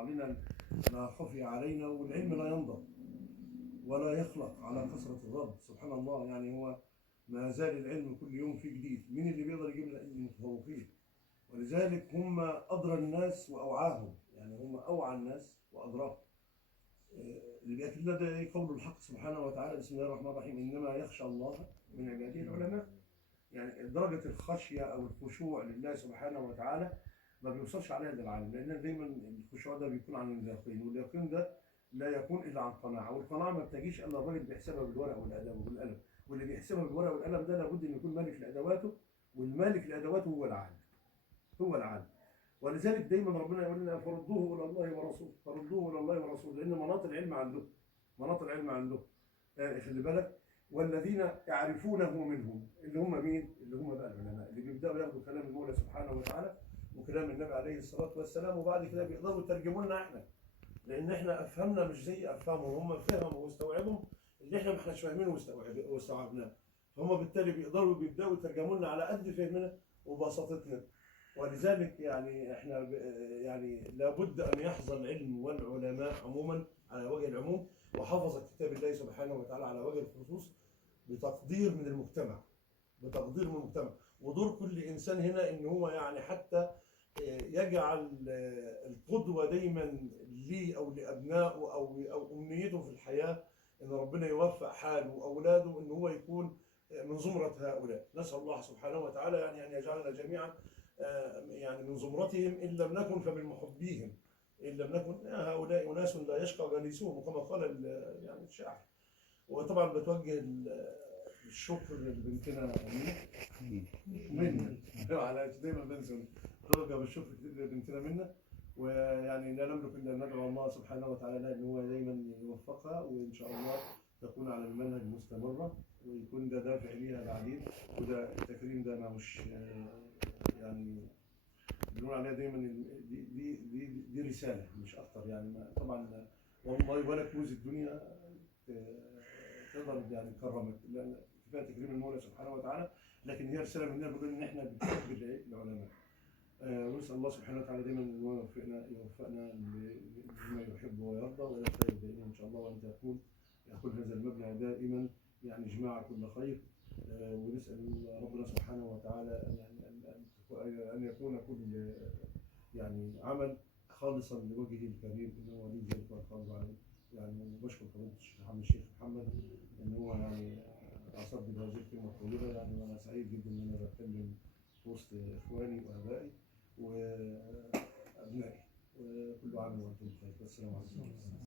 يطلع لنا ما خفي علينا، والعلم لا ينضب ولا يخلق على كثرة الرد. سبحان الله، يعني هو ما زال العلم كل يوم فيه جديد. مين اللي بيقدر يجيب لنا المتفوقين؟ ولذلك هم أدرى الناس وأوعاهم، يعني هم أوعى الناس وأدراهم. اللي بيأكد لنا ده قول الحق سبحانه وتعالى: بسم الله الرحمن الرحيم، إنما يخشى الله من عباده العلماء. يعني درجة الخشية أو الخشوع لله سبحانه وتعالى ما بيوصلش عليها إلا العالم، لأن دايما الخشوع ده بيكون عن اليقين، واليقين ده لا يكون إلا عن قناعة، والقناعة ما بتجيش إلا الراجل بيحسبها بالورق والقلم، واللي بيحسبها بالورق والقلم ده لابد أن يكون مالك لأدواته، والمالك لأدواته هو العالم، هو العالم. ولذلك دايما ربنا يقول لنا: فردوه إلى الله ورسوله، فردوه إلى الله ورسوله، لأن مناط العلم عنده، مناط العلم عنده. خلي بالك. والذين يعرفونه منهم، اللي هم مين؟ اللي هم بقى العلماء، اللي بيبداوا ياخدوا كلام المولى سبحانه وتعالى وكلام النبي عليه الصلاه والسلام، وبعد كده بيقدروا يترجموا لنا احنا، لان احنا افهمنا مش زي افهامهم، هم فهموا واستوعبوا اللي احنا ما احناش فاهمينه واستوعبناه، فهم بالتالي بيبداوا يترجموا لنا على قد فهمنا وبساطتنا. ولذلك يعني احنا يعني لابد ان يحظى العلم والعلماء عموما على وجه العموم وحفظ كتاب الله سبحانه وتعالى على وجه الخصوص بتقدير من المجتمع، بتقدير من المجتمع. ودور كل انسان هنا ان هو يعني حتى يجعل القدوه دايما ليه او لابنائه او امنيته في الحياه ان ربنا يوفق حاله واولاده ان هو يكون من زمره هؤلاء. نسال الله سبحانه وتعالى يعني ان يجعلنا جميعا يعني من زمرتهم، ان لم نكن فمن محبيهم، ان لم نكن. هؤلاء اناس لا يشقى جليسهم كما قال يعني الشاعر. وطبعا بتوجه الشكر لبنتنا منى معلش دايما بنسى، توجه بالشكر كتير لبنتنا منى، ويعني لا نملك الا ان ندعو الله سبحانه وتعالى لها ان هو دايما يوفقها، وان شاء الله تكون على المنهج مستمره، ويكون ده دافع ليها بعدين. وده التكريم ده مش يعني بنقول عليها دايما دي رساله مش اكتر يعني. طبعا والله ولا كنوز الدنيا تقدر يعني تكرمك، لان كفايه تكريم المولى سبحانه وتعالى، لكن هي رساله مننا بنقول ان احنا بنحب العلماء. ونسال الله سبحانه وتعالى دايما ان هو يوفقنا لما يحب ويرضى والى الخير دائما ان شاء الله، وان يكون هذا المبنى دائما يعني جماع كل خير. ونسال ربنا سبحانه وتعالى ان يكون كل يعني عمل خالصا لوجهه الكريم، انه ولي ذلك والقادر عليه. يعني وبشكر فضيلة الشيخ محمد ان هو يعني اعصبني بهذه الكلمه الطيبه، يعني وانا سعيد جدا ان انا بتكلم وسط اخواني وابائي وابنائي، وكل عام وانتم بخير. والسلام عليكم.